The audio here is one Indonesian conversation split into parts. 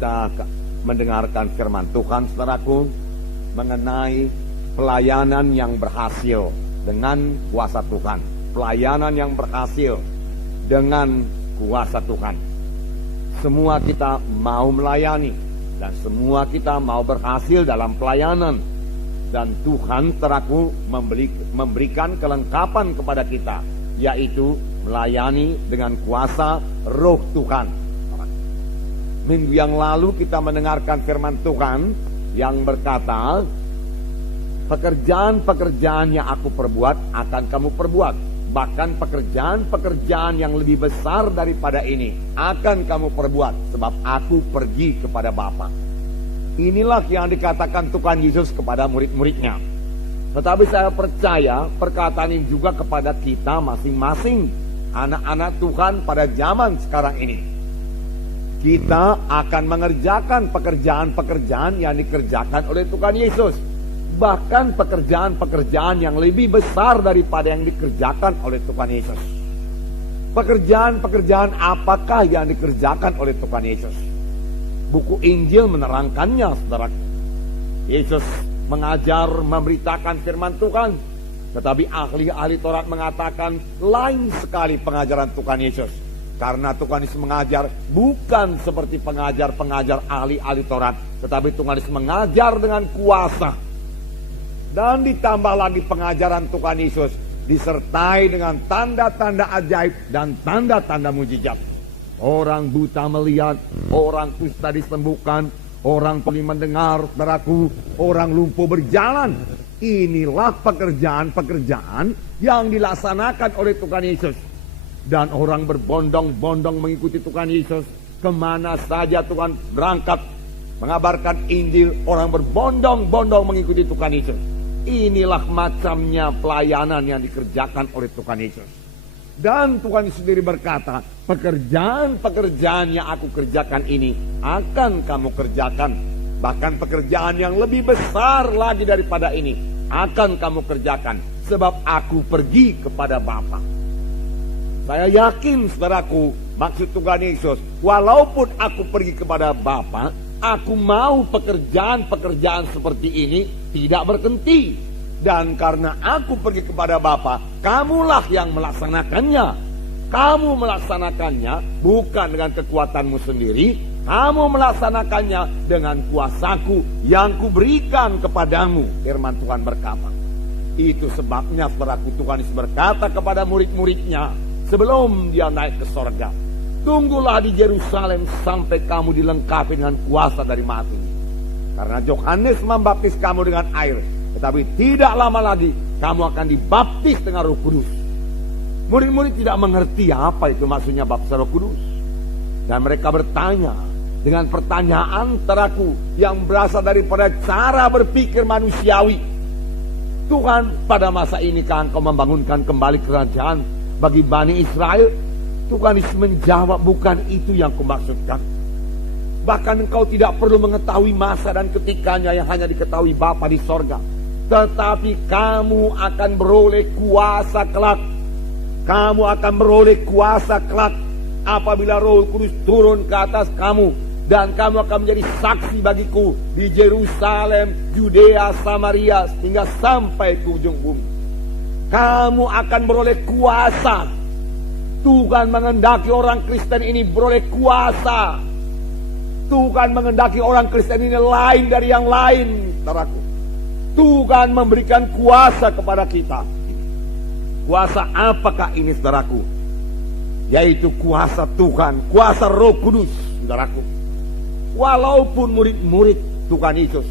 kita mendengarkan firman Tuhan, saudaraku, mengenai pelayanan yang berhasil dengan kuasa Tuhan. Pelayanan yang berhasil dengan kuasa Tuhan. Semua kita mau melayani dan semua kita mau berhasil dalam pelayanan. Dan Tuhan, saudaraku, memberikan kelengkapan kepada kita, yaitu melayani dengan kuasa Roh Tuhan. Minggu yang lalu kita mendengarkan firman Tuhan yang berkata, pekerjaan-pekerjaan yang aku perbuat akan kamu perbuat. Bahkan pekerjaan-pekerjaan yang lebih besar daripada ini akan kamu perbuat, sebab aku pergi kepada Bapa. Inilah yang dikatakan Tuhan Yesus kepada murid-muridnya. Tetapi saya percaya perkataan ini juga kepada kita masing-masing, anak-anak Tuhan pada zaman sekarang ini. Kita akan mengerjakan pekerjaan-pekerjaan yang dikerjakan oleh Tuhan Yesus. Bahkan pekerjaan-pekerjaan yang lebih besar daripada yang dikerjakan oleh Tuhan Yesus. Pekerjaan-pekerjaan apakah yang dikerjakan oleh Tuhan Yesus? Buku Injil menerangkannya, saudara. Yesus mengajar, memberitakan firman Tuhan. Tetapi ahli-ahli Taurat mengatakan lain sekali pengajaran Tuhan Yesus. Karena Tuhan Yesus mengajar bukan seperti pengajar-pengajar ahli-ahli Taurat, tetapi Tuhan Yesus mengajar dengan kuasa. Dan ditambah lagi pengajaran Tuhan Yesus disertai dengan tanda-tanda ajaib dan tanda-tanda mujizat. Orang buta melihat, orang kusta disembuhkan, orang tuli mendengar, saudaraku, orang lumpuh berjalan. Inilah pekerjaan-pekerjaan yang dilaksanakan oleh Tuhan Yesus. Dan orang berbondong-bondong mengikuti Tuhan Yesus. Kemana saja Tuhan berangkat mengabarkan Injil, orang berbondong-bondong mengikuti Tuhan Yesus. Inilah macamnya pelayanan yang dikerjakan oleh Tuhan Yesus. Dan Tuhan Yesus sendiri berkata, pekerjaan-pekerjaan yang aku kerjakan ini akan kamu kerjakan. Bahkan pekerjaan yang lebih besar lagi daripada ini akan kamu kerjakan. Sebab aku pergi kepada Bapa. Saya yakin, saudaraku, maksud Tuhan Yesus, walaupun aku pergi kepada Bapa, aku mau pekerjaan-pekerjaan seperti ini tidak berhenti. Dan karena aku pergi kepada Bapa, kamulah yang melaksanakannya. Kamu melaksanakannya bukan dengan kekuatanmu sendiri, kamu melaksanakannya dengan kuasaku yang kuberikan kepadamu. Firman Tuhan berkata. Itu sebabnya, saudaraku, Tuhan Yesus berkata kepada murid-muridnya sebelum dia naik ke sorga, tunggulah di Yerusalem sampai kamu dilengkapi dengan kuasa dari mati. Karena Yohanes membaptis kamu dengan air, tetapi tidak lama lagi kamu akan dibaptis dengan Roh Kudus. Murid-murid tidak mengerti apa itu maksudnya baptis Roh Kudus. Dan mereka bertanya dengan pertanyaan teraku yang berasal daripada cara berpikir manusiawi. Tuhan, pada masa ini kan Engkau membangunkan kembali kerajaan bagi Bani Israel? Tuhan Yesus menjawab, bukan itu yang kumaksudkan. Bahkan engkau tidak perlu mengetahui masa dan ketikanya yang hanya diketahui Bapa di sorga. Tetapi kamu akan beroleh kuasa kelak. Kamu akan beroleh kuasa kelak apabila Roh Kudus turun ke atas kamu. Dan kamu akan menjadi saksi bagiku di Yerusalem, Yudea, Samaria, hingga sampai ke ujung bumi. Kamu akan beroleh kuasa. Tuhan mengendaki orang Kristen ini beroleh kuasa. Tuhan mengendaki orang Kristen ini lain dari yang lain, saudaraku. Tuhan memberikan kuasa kepada kita. Kuasa apakah ini, saudaraku? Yaitu kuasa Tuhan, kuasa Roh Kudus, saudaraku. Walaupun murid-murid Tuhan Yesus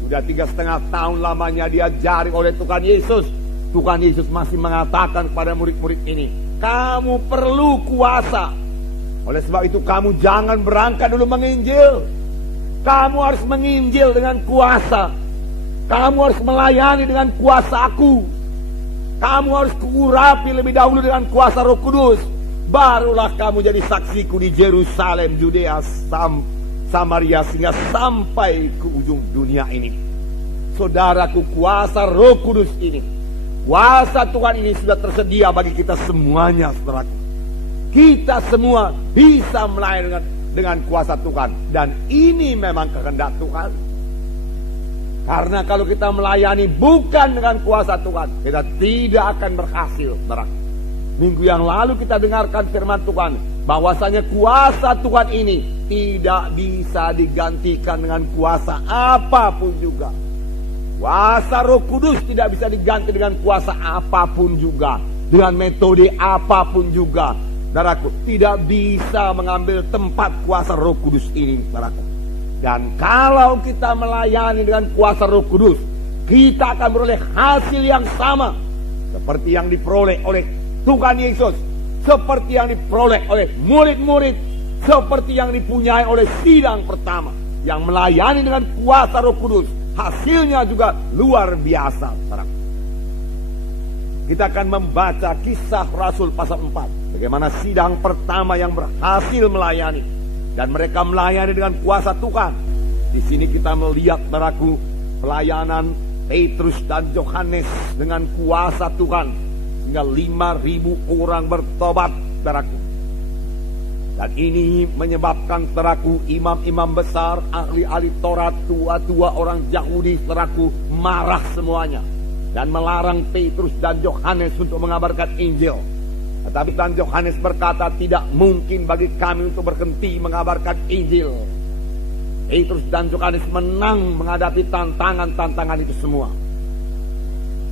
sudah 3,5 tahun lamanya diajari oleh Tuhan Yesus, Tuhan Yesus masih mengatakan kepada murid-murid ini, kamu perlu kuasa. Oleh sebab itu kamu jangan berangkat dulu menginjil. Kamu harus menginjil dengan kuasa. Kamu harus melayani dengan kuasa aku. Kamu harus kuurapi lebih dahulu dengan kuasa Roh Kudus. Barulah kamu jadi saksiku di Yerusalem, Yudea, Samaria, sehingga sampai ke ujung dunia ini. Saudaraku, kuasa Roh Kudus ini, kuasa Tuhan ini sudah tersedia bagi kita semuanya, saudaraku. Kita semua bisa melayani dengan dengan kuasa Tuhan. Dan ini memang kehendak Tuhan. Karena kalau kita melayani bukan dengan kuasa Tuhan, kita tidak akan berhasil. Minggu yang lalu kita dengarkan firman Tuhan, bahwasanya kuasa Tuhan ini tidak bisa digantikan dengan kuasa apapun juga. Kuasa Roh Kudus tidak bisa diganti dengan kuasa apapun juga, dengan metode apapun juga. Saudaraku, tidak bisa mengambil tempat kuasa Roh Kudus ini, saudaraku. Dan kalau kita melayani dengan kuasa Roh Kudus, kita akan beroleh hasil yang sama seperti yang diperoleh oleh Tuhan Yesus, seperti yang diperoleh oleh murid-murid, seperti yang dipunyai oleh sidang pertama yang melayani dengan kuasa Roh Kudus. Hasilnya juga luar biasa. Kita akan membaca Kisah Rasul pasal 4, bagaimana sidang pertama yang berhasil melayani, dan mereka melayani dengan kuasa Tuhan. Di sini kita melihat, saudaraku, pelayanan Petrus dan Yohanes dengan kuasa Tuhan, hingga 5.000 orang bertobat, saudaraku. Dan ini menyebabkan, saudaraku, imam-imam besar, ahli-ahli Taurat, tua-tua orang Yahudi, saudaraku, marah semuanya dan melarang Petrus dan Yohanes untuk mengabarkan Injil. Tetapi dan Yohanes berkata, tidak mungkin bagi kami untuk berhenti mengabarkan Injil. Petrus dan Yohanes menang menghadapi tantangan-tantangan itu semua.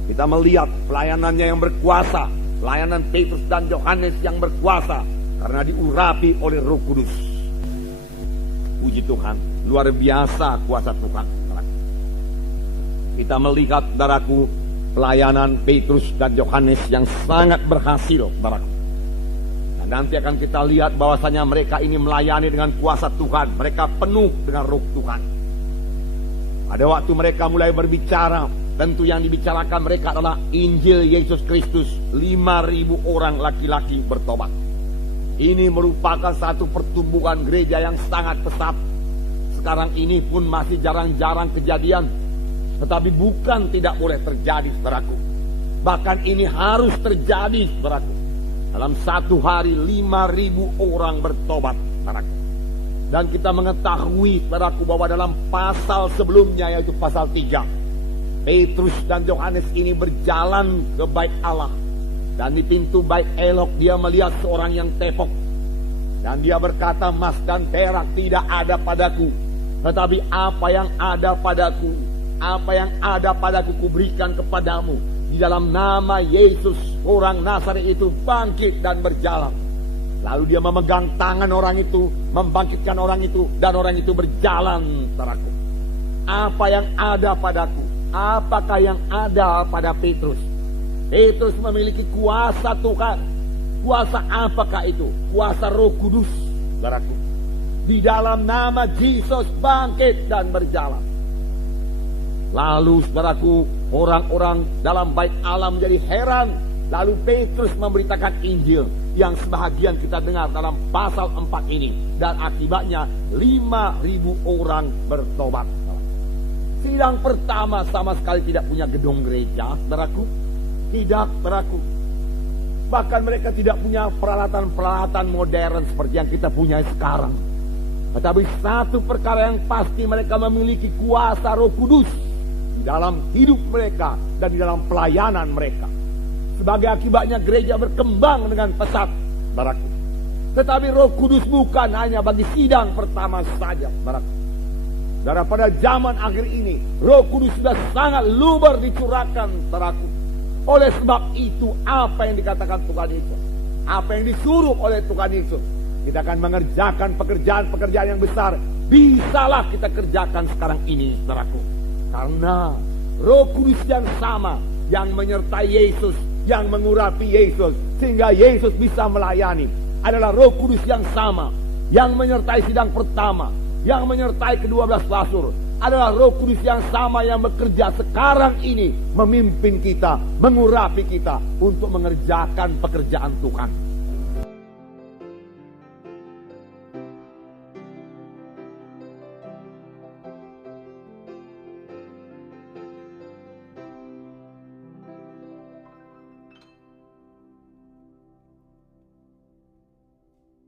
Kita melihat pelayanannya yang berkuasa, pelayanan Petrus dan Yohanes yang berkuasa, karena diurapi oleh Roh Kudus. Puji Tuhan, luar biasa kuasa Tuhan. Kita melihat, saudaraku, pelayanan Petrus dan Yohanes yang sangat berhasil, saudaraku. Dan nanti akan kita lihat bahwasanya mereka ini melayani dengan kuasa Tuhan. Mereka penuh dengan Roh Tuhan. Pada waktu mereka mulai berbicara, tentu yang dibicarakan mereka adalah Injil Yesus Kristus. 5.000 orang laki-laki bertobat. Ini merupakan satu pertumbuhan gereja yang sangat pesat. Sekarang ini pun masih jarang-jarang kejadian. Tetapi bukan tidak boleh terjadi, saudaraku. Bahkan ini harus terjadi, saudaraku. Dalam satu hari 5.000 orang bertobat, saudaraku. Dan kita mengetahui, saudaraku, bahwa dalam pasal sebelumnya, yaitu pasal 3, Petrus dan Yohanes ini berjalan ke bait Allah. Dan di pintu bait elok dia melihat seorang yang tepok. Dan dia berkata, emas dan perak tidak ada padaku, tetapi apa yang ada padaku, apa yang ada padaku kuberikan kepadamu. Di dalam nama Yesus, orang Nazaret itu bangkit dan berjalan. Lalu dia memegang tangan orang itu, membangkitkan orang itu, dan orang itu berjalan, saudaraku. Apa yang ada padaku, apakah yang ada pada Petrus? Petrus memiliki kuasa Tuhan. Kuasa apakah itu? Kuasa Roh Kudus, saudaraku. Di dalam nama Yesus bangkit dan berjalan. Lalu, saudaraku, orang-orang dalam bait Allah menjadi heran. Lalu Petrus memberitakan Injil yang sebahagian kita dengar dalam pasal 4 ini. Dan akibatnya 5.000 orang bertobat. Sidang pertama sama sekali tidak punya gedung gereja, saudaraku. Tidak, saudaraku. Bahkan mereka tidak punya peralatan-peralatan modern seperti yang kita punya sekarang. Tetapi satu perkara yang pasti, mereka memiliki kuasa Roh Kudus di dalam hidup mereka dan di dalam pelayanan mereka. Sebagai akibatnya gereja berkembang dengan pesat, saudaraku. Tetapi Roh Kudus bukan hanya bagi sidang pertama saja, saudaraku. Saudara, pada zaman akhir ini Roh Kudus sudah sangat luber dicurahkan, saudaraku. Oleh sebab itu, apa yang dikatakan Tuhan Yesus, apa yang disuruh oleh Tuhan Yesus, kita akan mengerjakan pekerjaan-pekerjaan yang besar. Bisalah kita kerjakan sekarang ini, saudaraku. Karena Roh Kudus yang sama, yang menyertai Yesus, yang mengurapi Yesus, sehingga Yesus bisa melayani, adalah Roh Kudus yang sama, yang menyertai sidang pertama, yang menyertai ke-12 rasul, adalah Roh Kudus yang sama yang bekerja sekarang ini, memimpin kita, mengurapi kita untuk mengerjakan pekerjaan Tuhan.